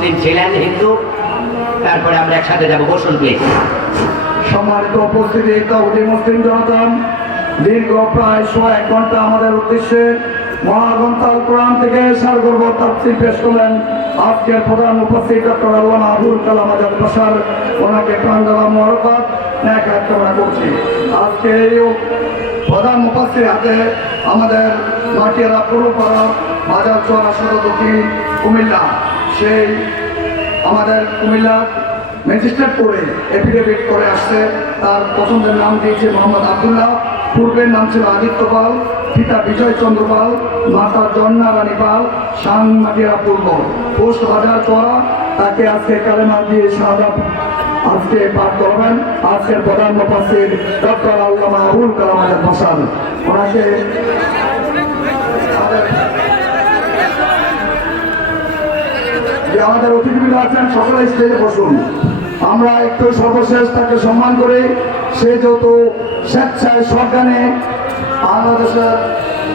মুসলিম ছিলেন, হিন্দু। তারপরে আমরা একসাথে যাবো। বসুন প্লিজ। সম্মানিত উপস্থিতি, তাওহীদি মুসলিম জনতা, দীর্ঘ প্রায় 1 ঘন্টা আমাদের উদ্দেশ্যে মহাগ্রন্থ আল কোরআন থেকে সারগর্ভ তাফসীর পেশ করলেন আজকের প্রধান উপস্থিত ডক্টর আল্লামা আবুল কালাম আজাদ বশর। ওনাকে প্রাণঢালা মোবারকবাদ ন্যাক কামনা করছি। আজকে এই প্রধান উপস্থিত হাতে আমাদের মাটিয়ারা পৌরপাড়া বাজার চোরা সদর দক্ষিণ কুমিল্লা, সেই আমাদের কুমিল্লা ম্যাজিস্ট্রেট করে এফিডেভিট করে আসছে। তার পছন্দের নাম দিয়েছে মোহাম্মদ আবদুল্লাহ। পূর্বের নাম ছিল আদিত্য পাল, পিতা বিজয় চন্দ্র পাল, মাতা জন্না রানী পাল, শান মাটিয়ারা পূর্ব, পোস্ট বাজার চোরা। তাকে আজকে কালেমা দিয়ে শাহাদাত আজকে পাঠ করবেন আজকের প্রধান মুফাসসির ডক্টর আল্লামা আবুল কালাম আজাদ বশর। ওনাকে আমাদের অতিথিবৃন্দ আছেন, সকলে স্টেজে বসুন। আমরা একটু সর্বশেষ তাকে সম্মান করি। সে যত স্বেচ্ছায় সজ্ঞানে বাংলাদেশের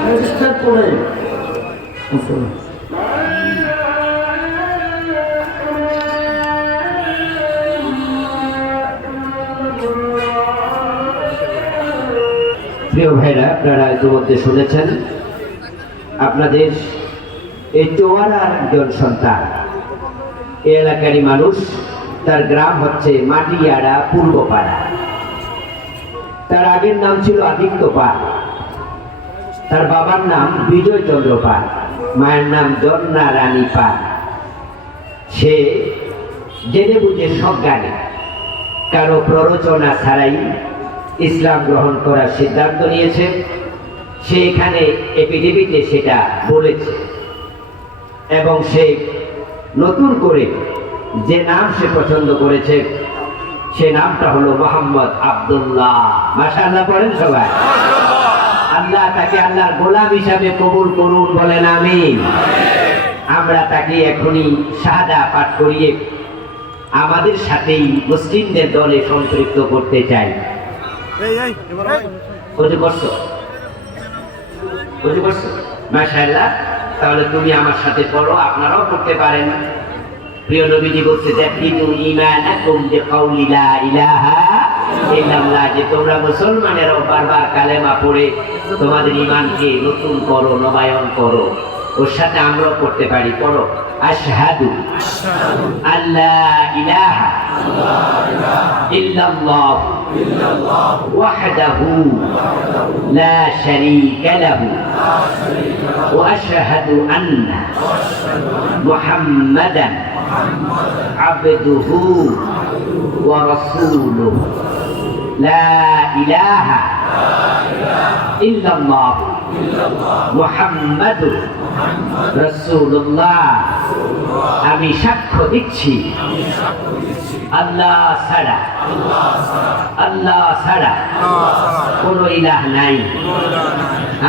ম্যাজিস্ট্রেট করে প্রিয় ভাইরা, আপনারা ইতিমধ্যে শুনেছেন আপনাদের এই চোয়ারার একজন সন্তান, এই এলাকারই মানুষ। তার গ্রাম হচ্ছে মাটিয়াড়া পূর্বপাড়া। তার আগের নাম ছিল আদিত্য পাল। তার বাবার নাম বিজয় চন্দ্র পাল, মায়ের নাম জন্না রানী পাল। সে জেনে বুঝে সজ্ঞানে কারো প্ররোচনা ছাড়াই ইসলাম গ্রহণ করার সিদ্ধান্ত নিয়েছে। সে এখানে এপিডেভিটে সেটা বলেছে এবং সে নতুন করে যে নাম সে পছন্দ করেছে সে নামটা হলো মোহাম্মদ আব্দুল্লাহ। মাশাআল্লাহ পড়েন সবাই। আল্লাহ তাকে আল্লাহর গোলাম হিসাবে কবুল করুন, বলেন আমিন। আমরা তাকে এখনই শাহাদা পাঠ করিয়ে আমাদের সাথেই মুসলিমদের দলে সম্পৃক্ত করতে চাই। মাশাআল্লাহ। তাহলে তুমি আমার সাথে পড়ো, আপনারাও পড়তে পারেন। প্রিয় নবীজি বলতে জাতিদু ঈমানাকুম বিকাউলি লা ইলাহা ইল্লাল্লাহ, যে তোমরা মুসলমানেরাও বারবার কালেমা পড়ে তোমাদের ঈমানকে নতুন করো, নবায়ন করো। ওর সাথে আমরাও পড়তে পারি। পড়ো, আশহাদু আল্লা ইলাহা ইল্লাল্লাহ ওয়াহদাহু লা শারীকা লাহু ওয়া আশহাদু আন্না মুহাম্মাদান আবদুহু ওয়া রাসূলুহু লা ইলাহা ইল্লাল্লাহ মুহাম্মাদুর রাসূলুল্লাহ। আমি সাক্ষ্য দিচ্ছি আল্লাহ ছাড়া কোন ইলাহ নাই।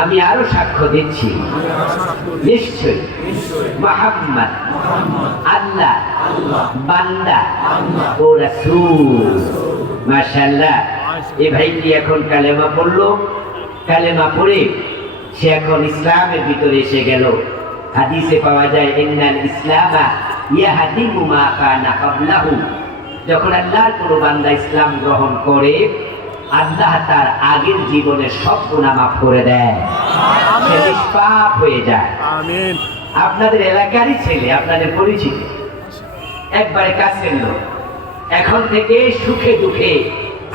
আমি আরো সাক্ষ্য দিচ্ছি নিশ্চয় মুহাম্মদ আল্লাহ বান্দা ও রাসূল। মাশাআল্লাহ। এই ভাইটি এখন কালেমা পড়লো। কালেমা পড়ে সে এখন ইসলামের ভিতরে এসে গেল। হাদিসে পাওয়া যায় ইন্নাল ইসলামা ইয়াহদিমু মা কানা ক্বাবলাহু। যখন আল্লাহর কোন বান্দা ইসলাম গ্রহণ করে আল্লাহ তার আগের জীবনের সব গুনাহ মাফ করে দেয়, সে নিষ্পাপ হয়ে যায়। আমিন। আপনাদের এলাকারই ছেলে, আপনাদের পরিচিত, একবারে কাছের লোক। এখন থেকে সুখে দুঃখে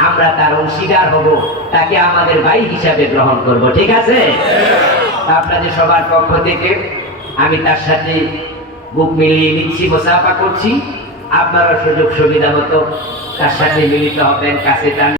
আমরা তার অংশীদার হব, তাকে আমাদের ভাই হিসাবে গ্রহণ করব। ঠিক আছে? আপনাদের সবার পক্ষ থেকে আমি তার সাথে বুক মিলিয়ে নিচ্ছি, মুসাফা করছি। আপনারা সুযোগ সুবিধা মতো তার সাথে মিলিত হবেন, কাছে টান